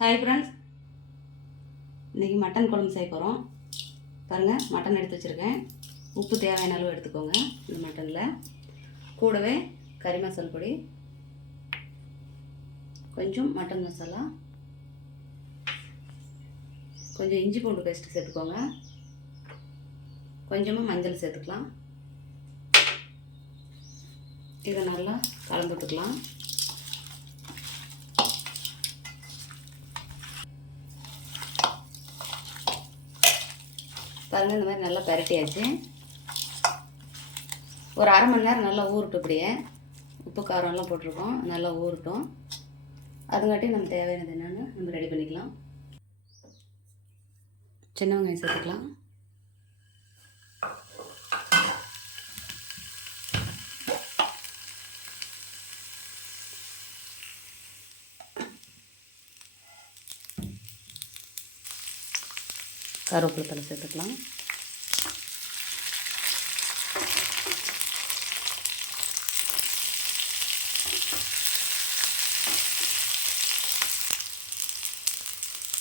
Hi friends, இன்றைக்கி mutton குழம்பு செய்ய போகிறோம். பாருங்கள், மட்டன் எடுத்து வச்சுருக்கேன். உப்பு தேவையான அளவு எடுத்துக்கோங்க. இந்த மட்டனில் கூடவே கறி மசால் பொடி, கொஞ்சம் மட்டன் மசாலா, கொஞ்சம் இஞ்சி பூண்டு பேஸ்ட்டு சேர்த்துக்கோங்க. கொஞ்சமாக மஞ்சள் சேர்த்துக்கலாம். இதை நல்லா கலந்து விட்டுக்கலாம். பாருங்கள், இந்த மாதிரி நல்லா பரட்டியாச்சு. ஒரு அரை மணி நேரம் நல்லா ஊறட்டும். இப்படியே உப்பு காரம்லாம் போட்டிருக்கோம், நல்லா ஊறட்டும். அதுங்காட்டி நம்ம தேவையானது என்னென்னு நம்ம ரெடி பண்ணிக்கலாம். சின்ன வெங்காயம் சேர்த்துக்கலாம். கருவேப்பிலை தலை சேர்த்துக்கலாம்.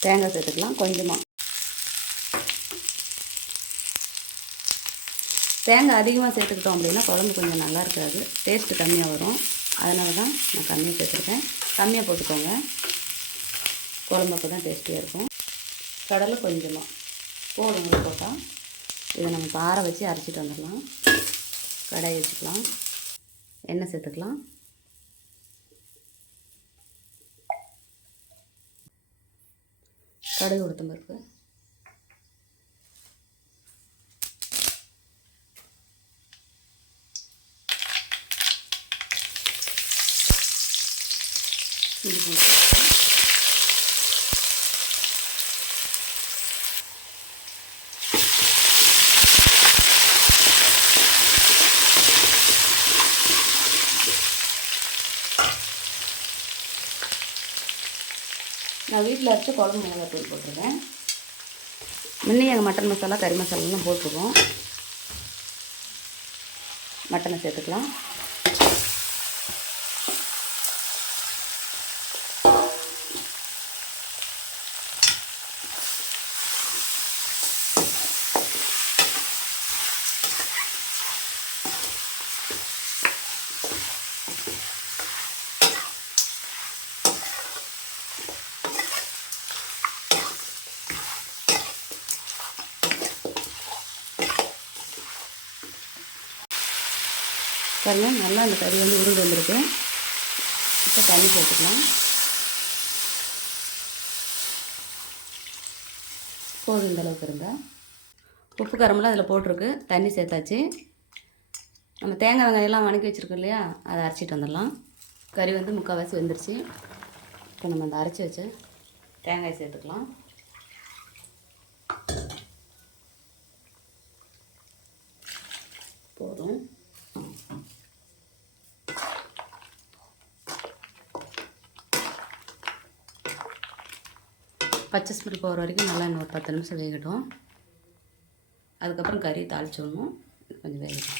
தேங்காய் சேர்த்துக்கலாம் கொஞ்சமாக. தேங்காய் அதிகமாக சேர்த்துக்கிட்டோம் அப்படின்னா குழம்பு கொஞ்சம் நல்லா இருக்காது, டேஸ்ட்டு கம்மியாக வரும். அதனால தான் நான் கம்மியாக சேர்த்துருக்கேன். கம்மியாக போட்டுக்கோங்க, குழம்பு அப்போ தான் டேஸ்டியாக இருக்கும். கடலை கொஞ்சமாக போடுங்க. போட்டால் இதை நம்ம பாற வச்சு அரைச்சிட்டு வந்துடலாம். கடாய் வச்சுக்கலாம். எண்ணெய் சேர்த்துக்கலாம். கடுகு உளுத்தம் பருப்பு, இஞ்சி பூண்டு நான் வீட்டில் அரைச்சி குழம்பு மிளகாத்தூள் போட்டிருக்கேன். முன்னே எங்கள் மட்டன் மசாலா கறி மசாலாலாம் போட்டிருக்கோம். மட்டனை சேர்த்துக்கலாம். பாருங்கள், நல்லா அந்த கறி வந்து உருண்டு வந்திருக்கு. இப்போ தண்ணி சேர்த்துக்கலாம். போதும் இந்த அளவுக்கு இருந்தால். உப்பு காரமெல்லாம் அதில் போட்டிருக்கு. தண்ணி சேர்த்தாச்சு. நம்ம தேங்காய் வெங்காயம்லாம் வணக்கி வச்சுருக்கோம் இல்லையா, அதை அரைச்சிட்டு வந்துடலாம். கறி வந்து முக்கால்வாசி வெந்துருச்சு. இப்போ நம்ம அந்த அரைச்சி வச்ச தேங்காய் சேர்த்துக்கலாம். போதும். பச்சை ஸ்மெல் போகிற வரைக்கும் நல்லா இன்னும் ஒரு 10 நிமிஷம் வேகட்டும். அதுக்கப்புறம் கறி தாளிச்சிடணும். கொஞ்சம் வேகட்டும்.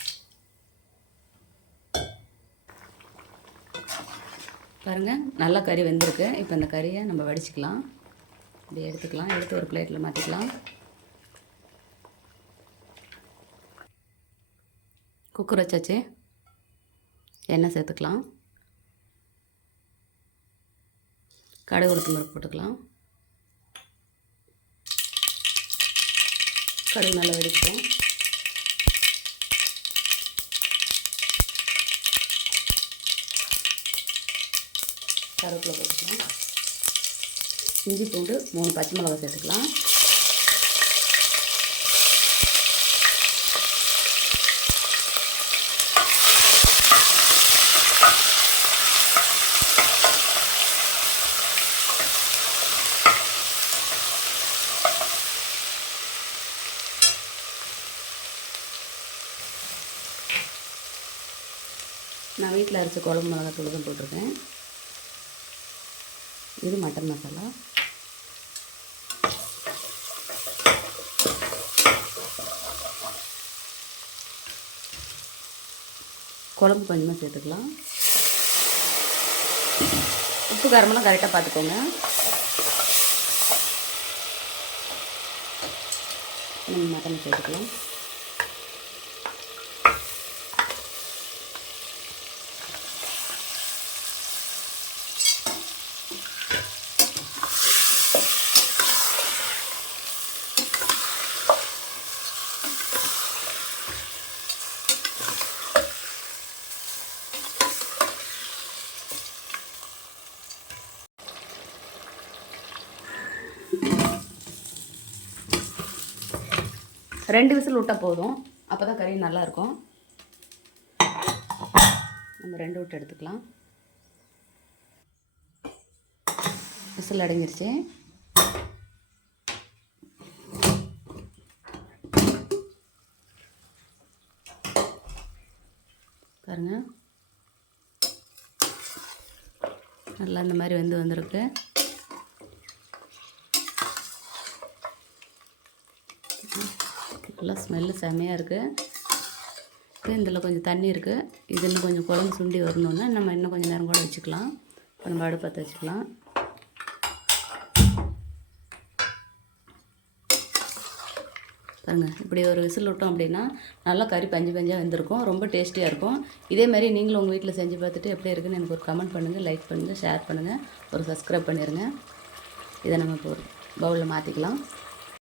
பாருங்கள், நல்லா கறி வெந்திருக்கு. இப்போ இந்த கறியை நம்ம வடிச்சிக்கலாம். இப்படி எடுத்துக்கலாம். எடுத்து ஒரு பிளேட்டில் மாற்றிக்கலாம். குக்கர் வச்சாச்சு. எண்ணெய் சேர்த்துக்கலாம். கடுகு உளுத்தம் பருப்பு போட்டுக்கலாம். கடுகு நல்லா வெடிக்கும். கருவேப்பிலை போட்டுக்கலாம். இஞ்சி பூண்டு 3 பச்சை மிளகாய் சேர்த்துக்கலாம். நான் வீட்டில் அரைச்ச குழம்பு மிளகாத்தூள் தான் போட்டிருக்கேன். இது மட்டன் மசாலா. குழம்பு கொஞ்சமாக சேர்த்துக்கலாம். உப்பு காரமெல்லாம் கரெக்டாக பார்த்துக்கோங்க. நம்ம மட்டன் சேர்த்துக்கலாம். ரெண்டு விசில் விட்டால் போதும். அப்போ தான் கறி நல்லாயிருக்கும். நம்ம 2 விட்டு எடுத்துக்கலாம். விசில் அடங்கிருச்சு. பாருங்கள், நல்லா இந்த மாதிரி வந்திருக்கு. நல்லா ஸ்மெல்லு செம்மையாக இருக்குது. இதில் கொஞ்சம் தண்ணி இருக்குது. இது இன்னும் கொஞ்சம் குழம்பு சுண்டி வரணுன்னா நம்ம இன்னும் கொஞ்சம் நேரம் கூட வச்சுக்கலாம். இப்போ நம்ம அடுப்பு பற்ற வச்சுக்கலாம். பாருங்கள், இப்படி ஒரு விசில் விட்டோம் அப்படின்னா நல்லா கறி பஞ்சு பஞ்சாக வெந்திருக்கும். ரொம்ப டேஸ்டியாக இருக்கும். இதே மாதிரி நீங்களும் உங்கள் வீட்டில் செஞ்சு பார்த்துட்டு எப்படி இருக்குன்னு எனக்கு ஒரு கமெண்ட் பண்ணுங்கள், லைக் பண்ணுங்கள், ஷேர் பண்ணுங்கள், ஒரு சப்ஸ்கிரைப் பண்ணிடுங்க. இதை நம்ம இப்போ ஒரு பவுலில் மாற்றிக்கலாம்.